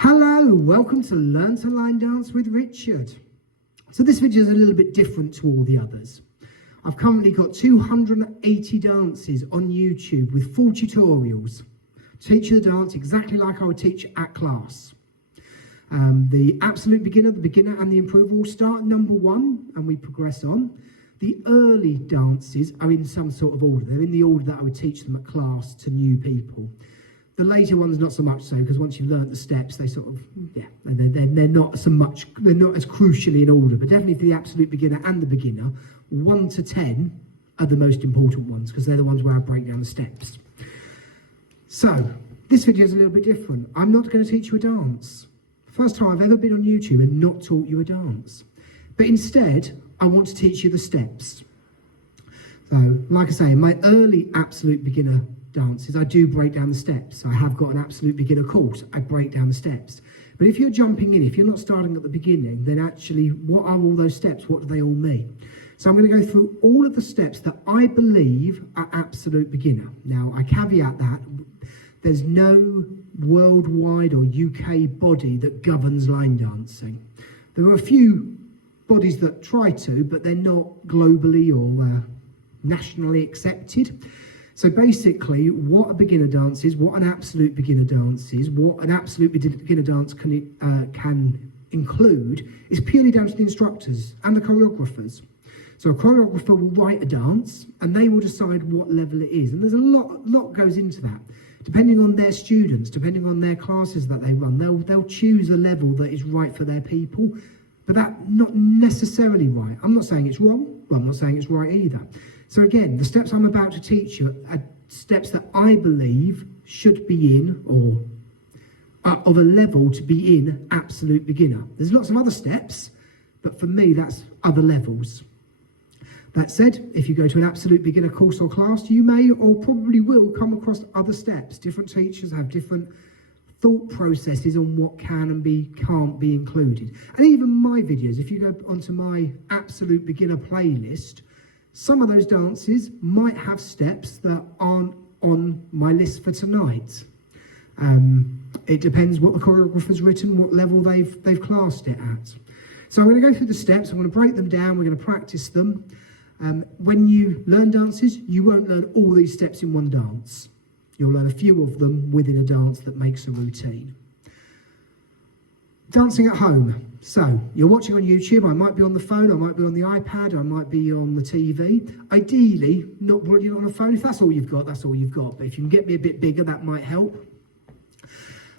Hello, welcome to Learn to Line Dance with Richard. So this video is a little bit different to all the others. I've currently got 280 dances on YouTube with full tutorials. Teach you the dance exactly like I would teach at class. The absolute beginner, the beginner and the improver will start at number 1 and we progress on. The early dances are in some sort of order. They're in the order that I would teach them at class to new people. The later ones not so much so, because once you've learnt the steps, they sort of, they're not so much, they're not as crucially in order, but definitely for the absolute beginner and the beginner, 1 to 10 are the most important ones, because they're the ones where I break down the steps. So, this video is a little bit different. I'm not going to teach you a dance. First time I've ever been on YouTube and not taught you a dance. But instead, I want to teach you the steps. So, like I say, in my early absolute beginner dances, I do break down the steps. I have got an absolute beginner course. I break down the steps. But if you're jumping in, if you're not starting at the beginning, then actually, what are all those steps? What do they all mean? So I'm going to go through all of the steps that I believe are absolute beginner. Now, I caveat that there's no worldwide or UK body that governs line dancing. There are a few bodies that try to, but they're not globally or nationally accepted. So basically, what a beginner dance is, what an absolute beginner dance is, what an absolute beginner dance can include is purely down to the instructors and the choreographers. So a choreographer will write a dance and they will decide what level it is. And there's a lot goes into that. Depending on their students, depending on their classes that they run, they'll choose a level that is right for their people, but that's not necessarily right. I'm not saying it's wrong, but I'm not saying it's right either. So again, the steps I'm about to teach you are steps that I believe should be in, or are of a level to be in absolute beginner. There's lots of other steps, but for me, that's other levels. That said, if you go to an absolute beginner course or class, you may or probably will come across other steps. Different teachers have different thought processes on what can and can't be included. And even my videos, if you go onto my absolute beginner playlist, some of those dances might have steps that aren't on my list for tonight. It depends what the choreographer's written, what level they've classed it at. So I'm going to go through the steps, I'm going to break them down, we're going to practice them. When you learn dances, you won't learn all these steps in one dance. You'll learn a few of them within a dance that makes a routine. Dancing at home. So, you're watching on YouTube, I might be on the phone, I might be on the iPad, I might be on the TV. Ideally, not brilliant on a phone. If that's all you've got, that's all you've got. But if you can get me a bit bigger, that might help.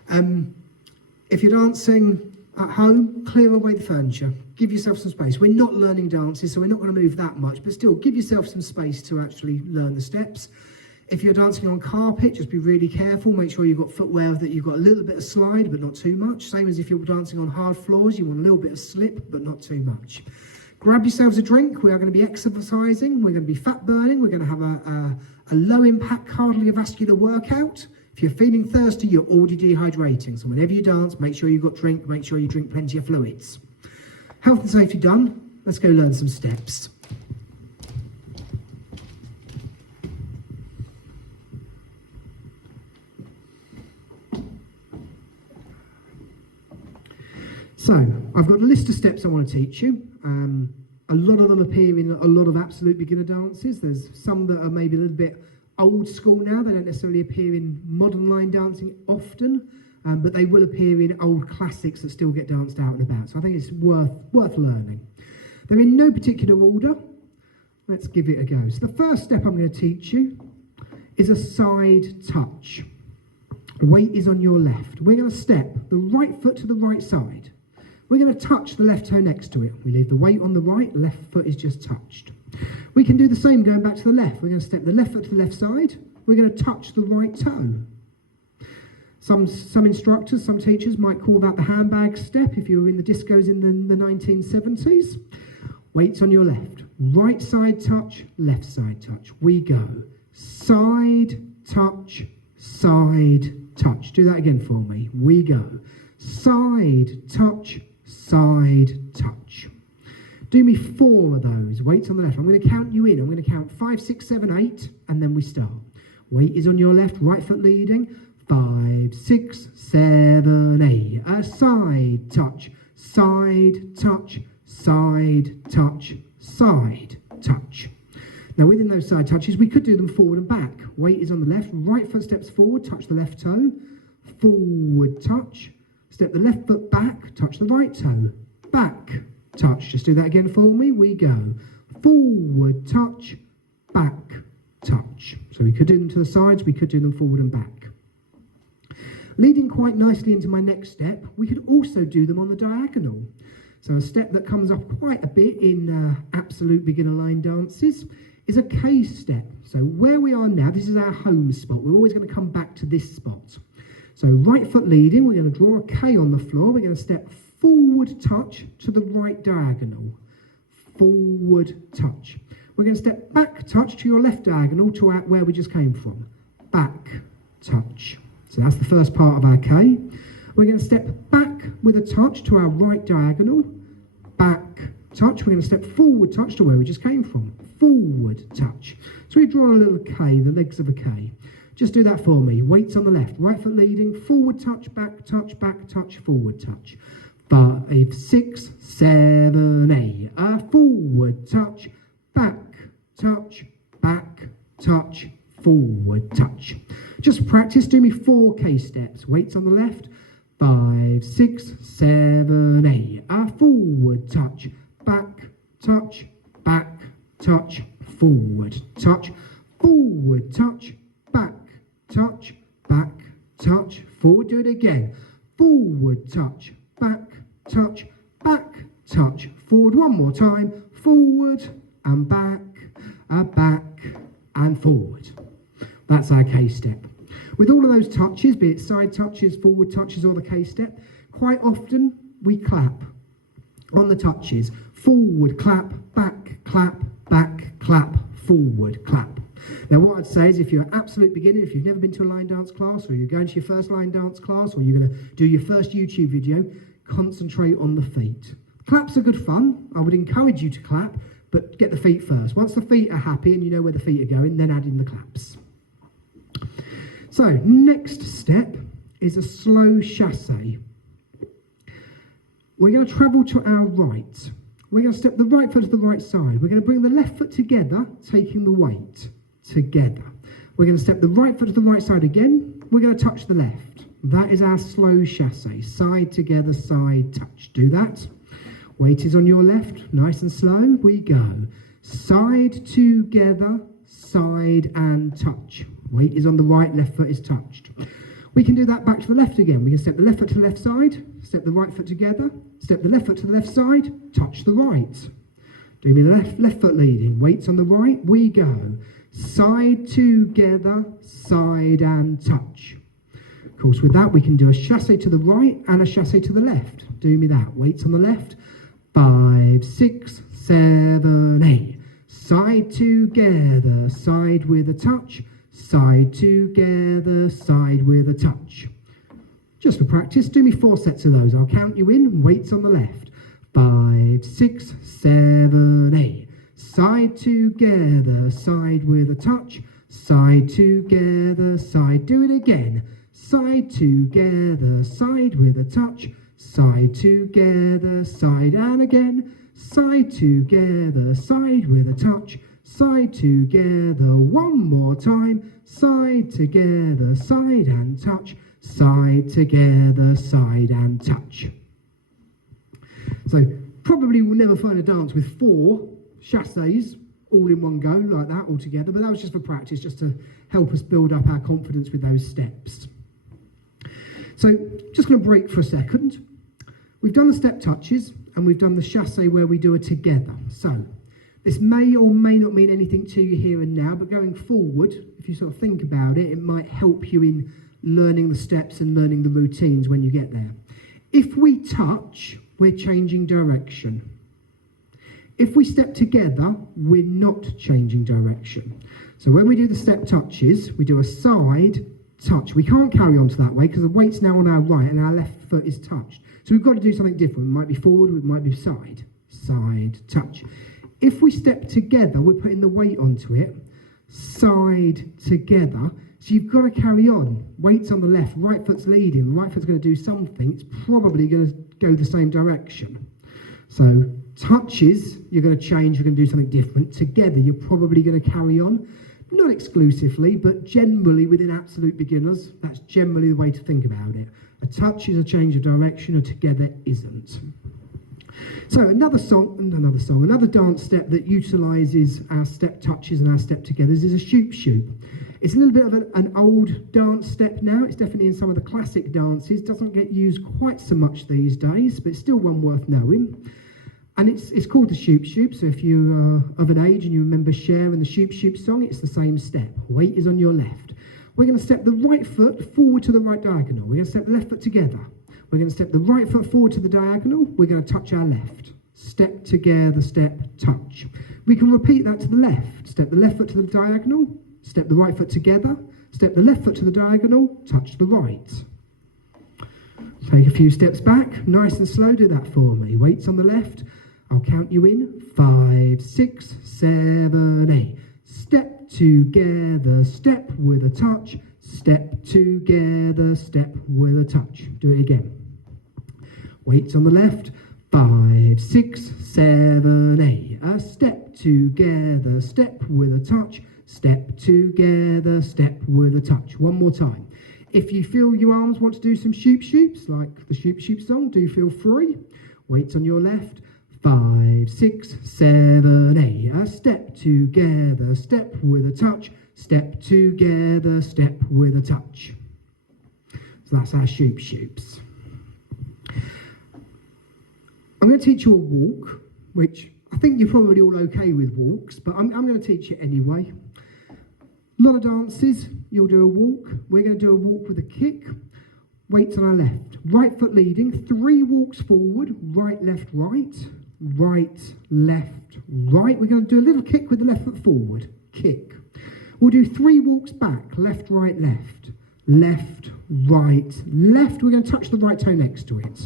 If you're dancing at home, clear away the furniture. Give yourself some space. We're not learning dances, so we're not going to move that much, but still, give yourself some space to actually learn the steps. If you're dancing on carpet, just be really careful. Make sure you've got footwear that you've got a little bit of slide, but not too much. Same as if you're dancing on hard floors, you want a little bit of slip, but not too much. Grab yourselves a drink. We are going to be exercising. We're going to be fat burning. We're going to have a low impact cardiovascular workout. If you're feeling thirsty, you're already dehydrating. So whenever you dance, make sure you've got drink. Make sure you drink plenty of fluids. Health and safety done. Let's go learn some steps. So, I've got a list of steps I want to teach you. A lot of them appear in a lot of absolute beginner dances. There's some that are maybe a little bit old school now. They don't necessarily appear in modern line dancing often, but they will appear in old classics that still get danced out and about. So I think it's worth learning. They're in no particular order. Let's give it a go. So the first step I'm going to teach you is a side touch. Weight is on your left. We're going to step the right foot to the right side. We're going to touch the left toe next to it. We leave the weight on the right, left foot is just touched. We can do the same going back to the left. We're going to step the left foot to the left side. We're going to touch the right toe. Some instructors, some teachers might call that the handbag step if you were in the discos in the 1970s. Weights on your left. Right side touch, left side touch. We go. Side touch, side touch. Do that again for me. We go. Side touch, side touch. Do me 4 of those. Weights on the left. I'm going to count you in. I'm going to count 5, 6, 7, 8, and then we start. Weight is on your left, right foot leading. 5, 6, 7, 8. side touch, side touch, side touch, side touch. Now within those side touches, we could do them forward and back. Weight is on the left, right foot steps forward, touch the left toe, forward touch, step the left foot back, touch the right toe, back touch. Just do that again for me. We go forward touch, back touch. So we could do them to the sides, we could do them forward and back. Leading quite nicely into my next step, we could also do them on the diagonal. So a step that comes up quite a bit in absolute beginner line dances is a K step. So where we are now, this is our home spot. We're always going to come back to this spot. So right foot leading, we're going to draw a K on the floor. We're going to step forward touch to the right diagonal. Forward touch. We're going to step back touch to your left diagonal to out where we just came from. Back touch. So that's the first part of our K. We're going to step back with a touch to our right diagonal. Back touch. We're going to step forward touch to where we just came from. Forward touch. So we draw a little K, the legs of a K. Just do that for me. Weights on the left. Right foot leading. Forward touch, back touch, forward touch. 5, 6, 7, 8. Forward touch, back touch, forward touch. Just practice. Do me 4 K steps. Weights on the left. 5, 6, 7, 8. Forward touch, back touch, forward touch, forward touch, back touch, forward. Do it again. Forward touch, back touch, forward. One more time. Forward and back and forward. That's our K step. With all of those touches, be it side touches, forward touches, or the K step, quite often we clap on the touches. Forward clap, back clap, forward clap. Now what I'd say is if you're an absolute beginner, if you've never been to a line dance class, or you're going to your first line dance class, or you're going to do your first YouTube video, concentrate on the feet. Claps are good fun. I would encourage you to clap, but get the feet first. Once the feet are happy and you know where the feet are going, then add in the claps. So, next step is a slow chassé. We're going to travel to our right. We're going to step the right foot to the right side. We're going to bring the left foot together, taking the weight together. We're going to step the right foot to the right side again. We're going to touch the left. That is our slow chassé. Side together, side touch. Do that. Weight is on your left. Nice and slow. We go. Side together, side and touch. Weight is on the right, left foot is touched. We can do that back to the left again. We can step the left foot to the left side, step the right foot together, step the left foot to the left side, touch the right. Do me the left foot leading. Weights on the right, we go. Side together, side and touch. Of course, with that, we can do a chassé to the right and a chassé to the left. Do me that. Weights on the left. 5, 6, 7, 8. Side together, side with a touch. Side together, side with a touch. Just for practice, do me 4 sets of those. I'll count you in. Weights on the left. 5, 6, 7, 8. Side together, side with a touch. Side together, side. Do it again. Side together, side with a touch. Side together, side and again. Side together, side with a touch. Side together, one more time. Side together, side and touch. Side together, side and touch. So probably we'll never find a dance with 4 chassés all in one go like that all together, but that was just for practice, just to help us build up our confidence with those steps. So just going to break for a second. We've done the step touches and we've done the chassé where we do it together. So this may or may not mean anything to you here and now, but going forward, if you sort of think about it, it might help you in learning the steps and learning the routines when you get there. If we touch, we're changing direction. If we step together, we're not changing direction. So when we do the step touches, we do a side touch. We can't carry on to that way because the weight's now on our right and our left foot is touched. So we've got to do something different. It might be forward, it might be side. Side touch. If we step together, we're putting the weight onto it. Side together. So you've got to carry on. Weight's on the left, right foot's leading, right foot's going to do something. It's probably going to go the same direction. So touches, you're going to change, you're going to do something different. Together, you're probably going to carry on. Not exclusively, but generally within absolute beginners, that's generally the way to think about it. A touch is a change of direction, a together isn't. So another dance step that utilises our step touches and our step togethers is a shoop shoop. It's a little bit of an old dance step now. It's definitely in some of the classic dances. Doesn't get used quite so much these days, but it's still one worth knowing. And it's called the shoop shoop. So if you're of an age and you remember Cher and the shoop shoop song, it's the same step. Weight is on your left. We're going to step the right foot forward to the right diagonal. We're going to step the left foot together. We're going to step the right foot forward to the diagonal. We're going to touch our left. Step together, step, touch. We can repeat that to the left. Step the left foot to the diagonal. Step the right foot together. Step the left foot to the diagonal. Touch the right. Take a few steps back. Nice and slow. Do that for me. Weights on the left. I'll count you in. 5, 6, 7, 8. Step together, step with a touch. Step together, step with a touch. Do it again. Weights on the left. 5, 6, 7, 8. A step together, step with a touch. Step together, step with a touch. One more time. If you feel your arms want to do some shoop shoops, like the shoop shoop song, do feel free. Weights on your left. 5, 6, 7, 8. A step together, step with a touch. Step together, step with a touch. So that's our shoop shoops. I'm going to teach you a walk, which I think you're probably all okay with walks, but I'm going to teach it anyway. A lot of dances, you'll do a walk. We're going to do a walk with a kick. Weights on our left. Right foot leading. 3 walks forward. Right, left, right. Right, left, right. We're going to do a little kick with the left foot forward. Kick. We'll do 3 walks back. Left, right, left. Left, right, left. We're going to touch the right toe next to it.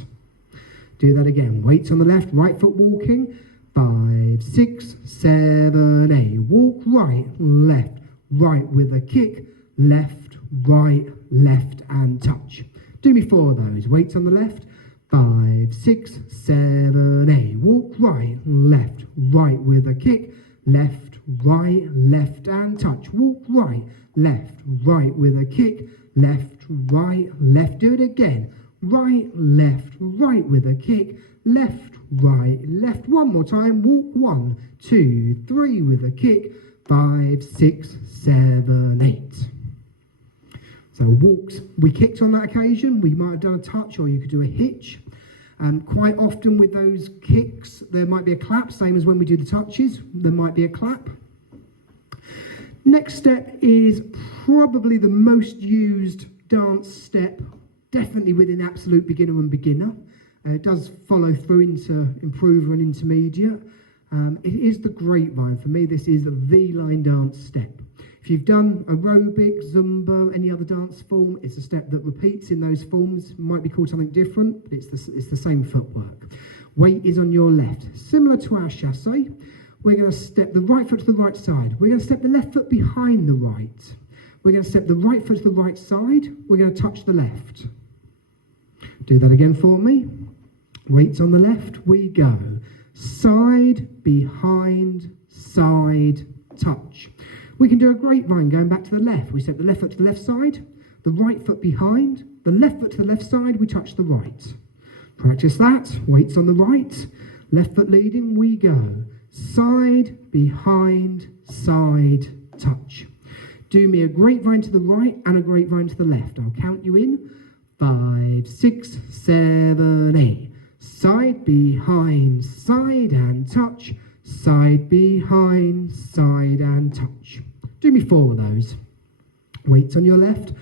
Do that again. Weights on the left. Right foot walking. 5, 6, 7, 8. Walk right, left. Right with a kick, left, right, left, and touch. Do me 4 of those. Weights on the left. 5, 6, 7, 8. Walk right, left, right with a kick, left, right, left, and touch. Walk right, right with a kick, left, right, left. Do it again. Right, right with a kick, left, right, left. One more time. Walk 1, 2, 3 with a kick. 5, 6, 7, 8. So walks, we kicked on that occasion. We might have done a touch, or you could do a hitch. Quite often with those kicks, there might be a clap, same as when we do the touches. There might be a clap. Next step is probably the most used dance step, definitely within absolute beginner and beginner. It does follow through into improver and intermediate. It is the grapevine. For me, this is a V-line dance step. If you've done aerobic, Zumba, any other dance form, it's a step that repeats in those forms. It might be called something different, but it's the same footwork. Weight is on your left. Similar to our chassé, we're going to step the right foot to the right side. We're going to step the left foot behind the right. We're going to step the right foot to the right side. We're going to touch the left. Do that again for me. Weights on the left. We go. Side, behind, side, touch. We can do a grapevine going back to the left. We step the left foot to the left side, the right foot behind, the left foot to the left side, we touch the right. Practice that. Weights on the right, left foot leading, we go. Side, behind, side, touch. Do me a grapevine to the right and a grapevine to the left. I'll count you in. 5, 6, 7, 8. Side, behind, side and touch. Side, behind, side and touch. Do me 4 of those. Weights on your left.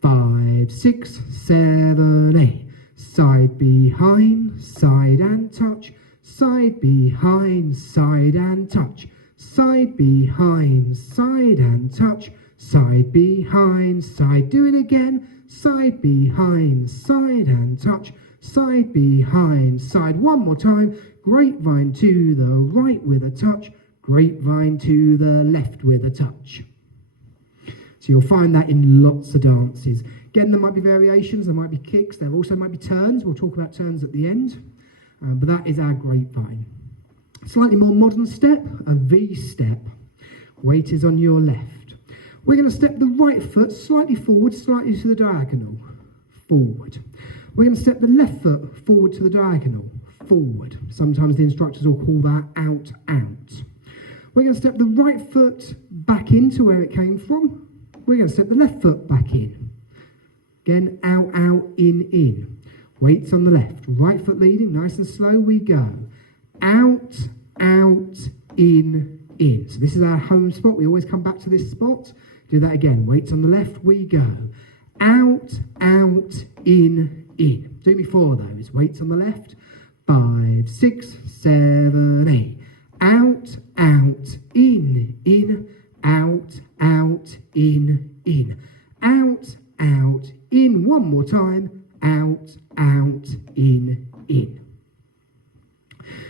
5, 6, 7, 8. Side, behind, side and touch. Side, behind, side and touch. Side, behind, side and touch. Side, behind, side. Do it again. Side, behind, side and touch. Side, behind, side. One more time. Grapevine to the right with a touch. Grapevine to the left with a touch. So you'll find that in lots of dances. Again, there might be variations, there might be kicks, there also might be turns. We'll talk about turns at the end, but that is our grapevine. Slightly more modern step, a V step. Weight is on your left. We're going to step the right foot slightly forward, slightly to the diagonal, forward. We're going to step the left foot forward to the diagonal, forward. Sometimes the instructors will call that out, out. We're going to step the right foot back into where it came from. We're going to step the left foot back in. Again, out, out, in. Weights on the left. Right foot leading, nice and slow we go. Out, out, in. So this is our home spot. We always come back to this spot. Do that again. Weights on the left, we go. Out, out, in. Do me 4 of those. Weights on the left. 5, 6, 7, 8. Out, out, in. Out, out, in. Out, out, in. One more time. Out, out, in.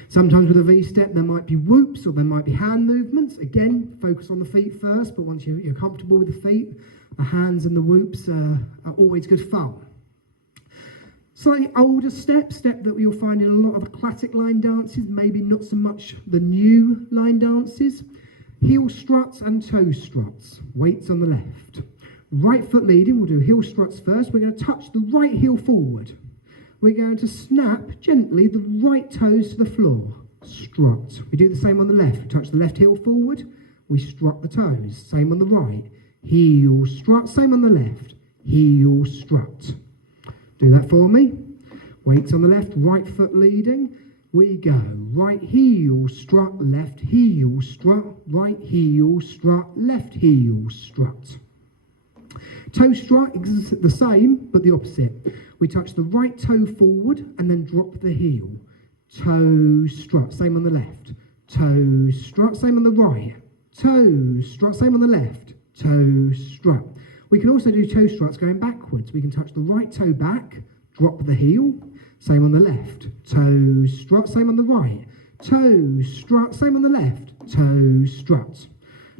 Sometimes with a V step there might be whoops or there might be hand movements. Again, focus on the feet first, but once you're comfortable with the feet, the hands and the whoops are always good fun. Slightly older step that you'll find in a lot of the classic line dances, maybe not so much the new line dances. Heel struts and toe struts. Weights on the left. Right foot leading, we'll do heel struts first. We're going to touch the right heel forward. We're going to snap gently the right toes to the floor. Strut. We do the same on the left. We touch the left heel forward. We strut the toes. Same on the right. Heel strut. Same on the left. Heel strut. Do that for me. Weights on the left. Right foot leading. We go. Right heel strut. Left heel strut. Right heel strut. Left heel strut. Toe strut is the same, but the opposite. We touch the right toe forward and then drop the heel. Toe strut, same on the left. Toe strut, same on the right. Toe strut, same on the left. Toe strut. We can also do toe struts going backwards. We can touch the right toe back, drop the heel. Same on the left. Toe strut, same on the right. Toe strut, same on the left. Toe strut.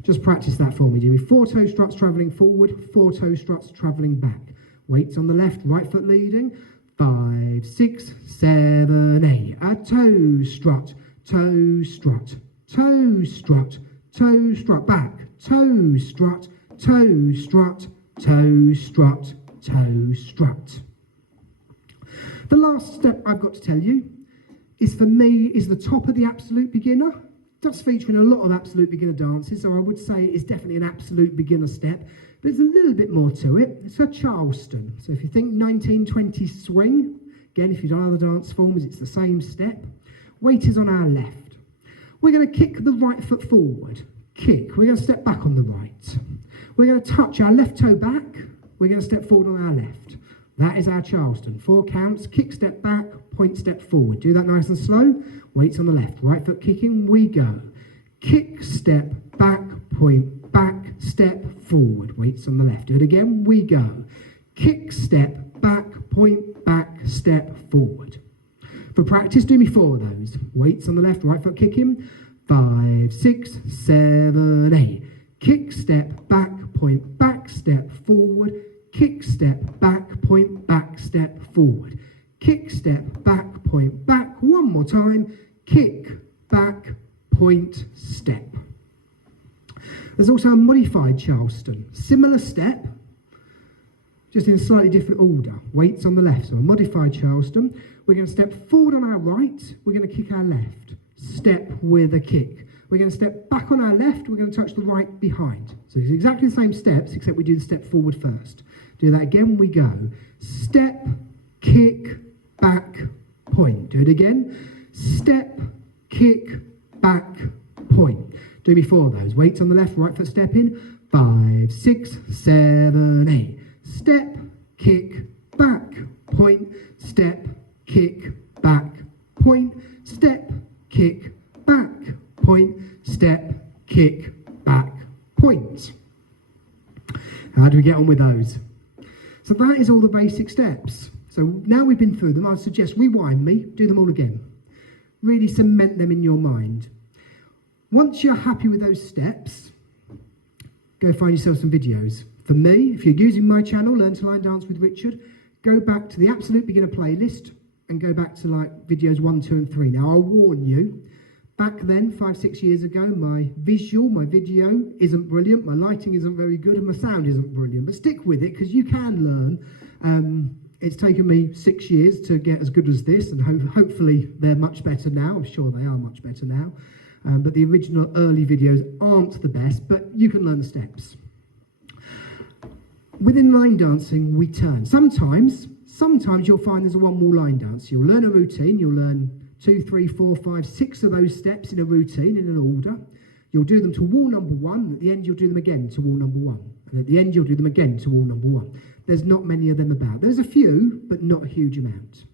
Just practice that for me, do we? 4 toe struts travelling forward, 4 toe struts travelling back. Weights on the left, right foot leading. 5, 6, 7, 8. A toe strut, toe strut, toe strut, toe strut, back. Toe strut, toe strut, toe strut, toe strut. The last step I've got to tell you is, for me, is the top of the absolute beginner. Does feature in a lot of absolute beginner dances, so I would say it's definitely an absolute beginner step, but there's a little bit more to it. It's a Charleston. So if you think 1920s swing, again, if you've done other dance forms, it's the same step. Weight is on our left. We're going to kick the right foot forward. Kick. We're going to step back on the right. We're going to touch our left toe back. We're going to step forward on our left. That is our Charleston. 4 counts. Kick, step back, point, step forward. Do that nice and slow. Weights on the left. Right foot kicking. We go. Kick, step, back, point, back, step, forward. Weights on the left. Do it again. We go. Kick, step, back, point, back, step, forward. For practice, do me 4 of those. Weights on the left. Right foot kicking. 5, 6, 7, 8. Kick, step, back, point, back, step, forward. Kick, step, back, point, back, step, forward. Kick, step, back, point, back. One more time. Kick, back, point, step. There's also a modified Charleston. Similar step, just in a slightly different order. Weights on the left. So a modified Charleston. We're going to step forward on our right. We're going to kick our left. Step with a kick. We're going to step back on our left. We're going to touch the right behind. So it's exactly the same steps, except we do the step forward first. Do that again. We go. Step, kick, back, point. Do it again. Step, kick, back, point. Do me 4 of those. Weights on the left, right foot step in. 5, 6, 7, 8. Step, kick, back, point. Step, kick, back, point. Step, kick, back, point. Step, kick, back, point. How do we get on with those? So that is all the basic steps. So now we've been through them, I'd suggest rewind me, do them all again. Really cement them in your mind. Once you're happy with those steps, go find yourself some videos. For me, if you're using my channel, Learn to Line Dance with Richard, go back to the Absolute Beginner playlist and go back to like videos 1, 2 and 3. Now I'll warn you, back then, 5, 6 years ago, my video isn't brilliant, my lighting isn't very good and my sound isn't brilliant, but stick with it because you can learn. It's taken me 6 years to get as good as this, and hopefully they're much better now. I'm sure they are much better now. But the original early videos aren't the best, but you can learn the steps. Within line dancing, we turn. Sometimes you'll find there's a one more line dance. You'll learn a routine, you'll learn 2, 3, 4, 5, 6 of those steps in a routine, in an order. You'll do them to wall number 1, and at the end you'll do them again to wall number 1. And at the end you'll do them again to wall number 1. There's not many of them about. There's a few, but not a huge amount.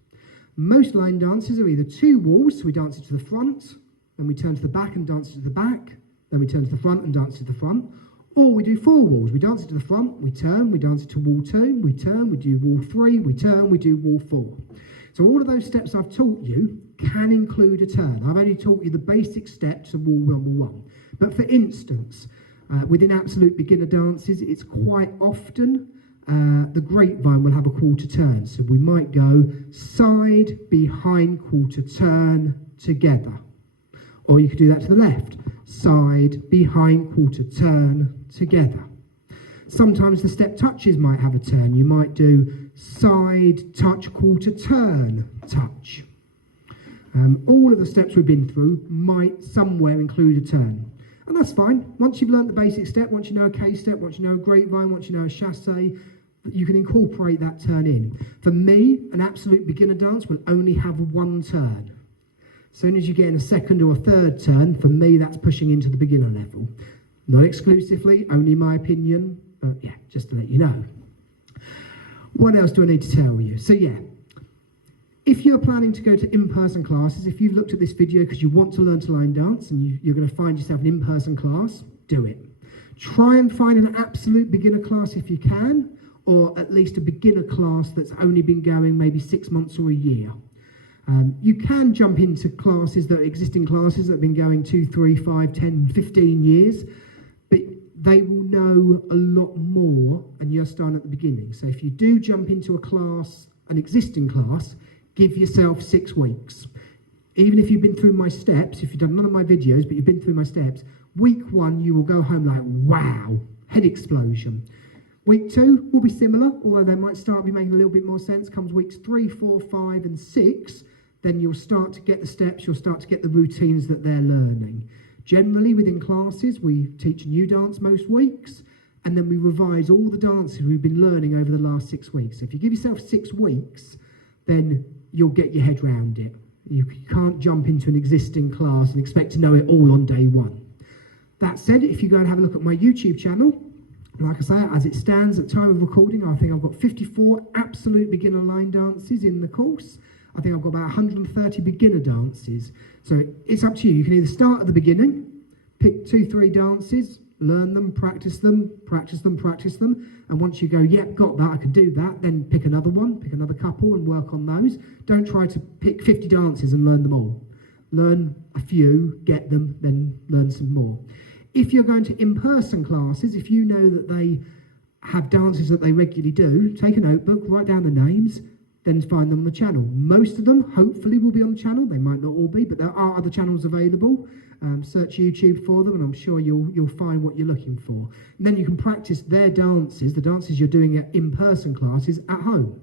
Most line dances are either 2 walls, so we dance it to the front, then we turn to the back and dance it to the back, then we turn to the front and dance it to the front, or we do 4 walls. We dance it to the front, we turn, we dance it to wall 2, we turn, we do wall 3, we turn, we do wall 4. So all of those steps I've taught you can include a turn. I've only taught you the basic steps of wall number 1. But for instance, within absolute beginner dances, it's quite often the grapevine will have a quarter turn. So we might go side, behind, quarter turn, together. Or you could do that to the left. Side, behind, quarter turn, together. Sometimes the step touches might have a turn. You might do side, touch, quarter turn, touch. All of the steps we've been through might somewhere include a turn. And that's fine. Once you've learnt the basic step, once you know a K-step, once you know a grapevine, once you know a chassé, you can incorporate that turn in. For me, an absolute beginner dance will only have 1 turn. As soon as you get in a second or a third turn, for me, that's pushing into the beginner level. Not exclusively, only my opinion, but yeah, just to let you know. What else do I need to tell you? So yeah, if you're planning to go to in-person classes, if you've looked at this video because you want to learn to line dance and you're going to find yourself an in-person class, do it. Try and find an absolute beginner class if you can, or at least a beginner class that's only been going maybe 6 months or a year. You can jump into classes that are existing classes that have been going 2, 3, 5, 10, 15 years, but they will know a lot more and you're starting at the beginning. So if you do jump into a class, an existing class, give yourself 6 weeks. Even if you've been through my steps, if you've done none of my videos, but you've been through my steps, week 1 you will go home like, wow, head explosion. Week 2 will be similar, although they might start be making a little bit more sense. Comes weeks 3, 4, 5 and 6, then you'll start to get the steps, you'll start to get the routines that they're learning. Generally within classes, we teach a new dance most weeks, and then we revise all the dances we've been learning over the last 6 weeks. So if you give yourself 6 weeks, then you'll get your head round it. You can't jump into an existing class and expect to know it all on day 1. That said, if you go and have a look at my YouTube channel, like I say, as it stands at time of recording, I think I've got 54 absolute beginner line dances in the course. I think I've got about 130 beginner dances. So it's up to you. You can either start at the beginning, pick 2, 3 dances, learn them, practice them, practice them, practice them. And once you go, yep, got that, I can do that, then pick another one, pick another couple and work on those. Don't try to pick 50 dances and learn them all. Learn a few, get them, then learn some more. If you're going to in-person classes, if you know that they have dances that they regularly do, take a notebook, write down the names, then find them on the channel. Most of them, hopefully, will be on the channel. They might not all be, but there are other channels available. Search YouTube for them, and I'm sure you'll find what you're looking for. And then you can practice their dances, the dances you're doing at in-person classes, at home.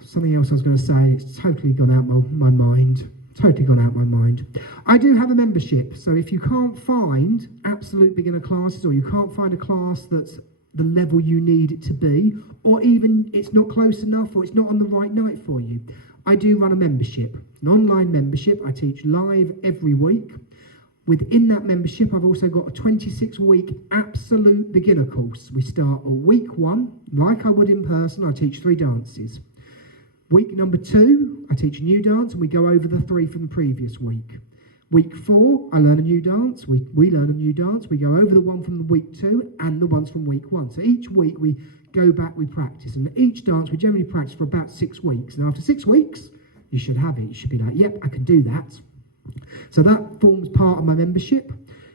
Something else I was going to say, it's totally gone out my mind. Totally gone out my mind. I do have a membership, so if you can't find absolute beginner classes, or you can't find a class that's the level you need it to be, or even it's not close enough, or it's not on the right night for you, I do run a membership, an online membership. I teach live every week. Within that membership, I've also got a 26-week absolute beginner course. We start at week 1, like I would in person. I teach 3 dances. Week number 2, I teach a new dance, and we go over the 3 from the previous week. Week 4, I learn a new dance. We learn a new dance. We go over the one from week 2 and the ones from week 1. So each week we go back, we practice. And each dance we generally practice for about 6 weeks. And after 6 weeks, you should have it. You should be like, yep, I can do that. So that forms part of my membership.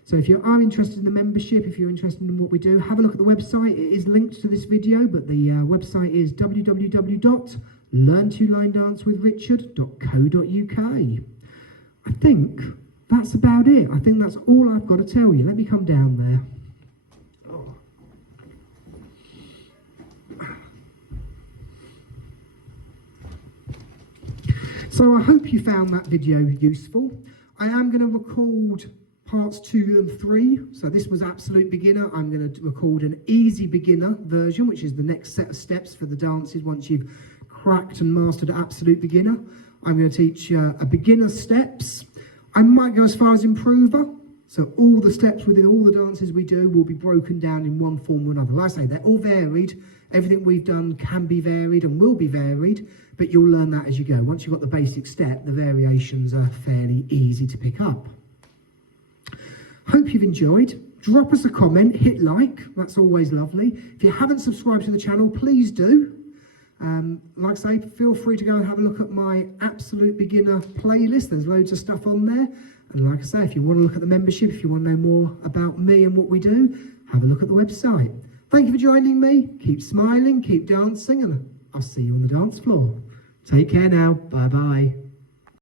So if you are interested in the membership, if you're interested in what we do, have a look at the website. It is linked to this video, but the website is www.learntolinedancewithrichard.co.uk. I think that's about it. I think that's all I've got to tell you. Let me come down there. So I hope you found that video useful. I am going to record parts 2 and 3. So this was absolute beginner. I'm going to record an easy beginner version, which is the next set of steps for the dances once you've cracked and mastered absolute beginner. I'm going to teach a beginner steps. I might go as far as improver. So all the steps within all the dances we do will be broken down in one form or another. Like I say, they're all varied. Everything we've done can be varied and will be varied, but you'll learn that as you go. Once you've got the basic step, the variations are fairly easy to pick up. Hope you've enjoyed. Drop us a comment, hit like, that's always lovely. If you haven't subscribed to the channel, please do. Like I say, feel free to go and have a look at my absolute beginner playlist. There's loads of stuff on there. And like I say, if you want to look at the membership, if you want to know more about me and what we do, have a look at the website. Thank you for joining me. Keep smiling, keep dancing, and I'll see you on the dance floor. Take care now. Bye-bye.